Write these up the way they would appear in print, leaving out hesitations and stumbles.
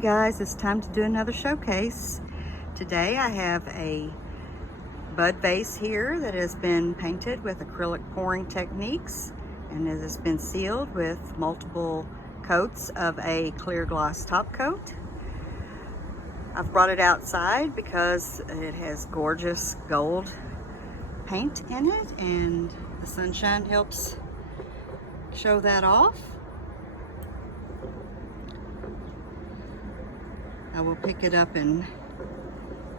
guys, it's time to do another showcase. Today I have a bud vase here that has been painted with acrylic pouring techniques, and it has been sealed with multiple coats of a clear gloss top coat. I've brought it outside because it has gorgeous gold paint in it, and the sunshine helps show that off. I will pick it up and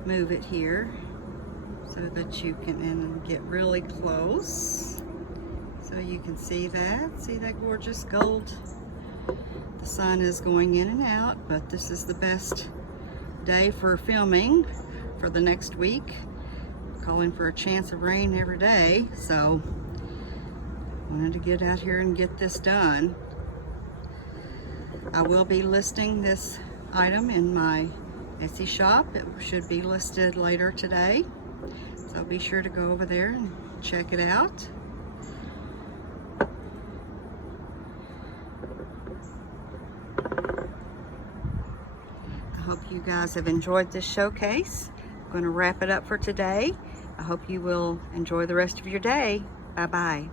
move it here so that you can get really close so you can see that gorgeous gold. The sun is going in and out, but this is the best day for filming for the next week. Calling for a chance of rain every day, so wanted to get out here and get this done. I will be listing this item in my Etsy shop. It should be listed later today, so be sure to go over there and check it out. I hope you guys have enjoyed this showcase. I'm going to wrap it up for today. I hope you will enjoy the rest of your day. Bye-bye.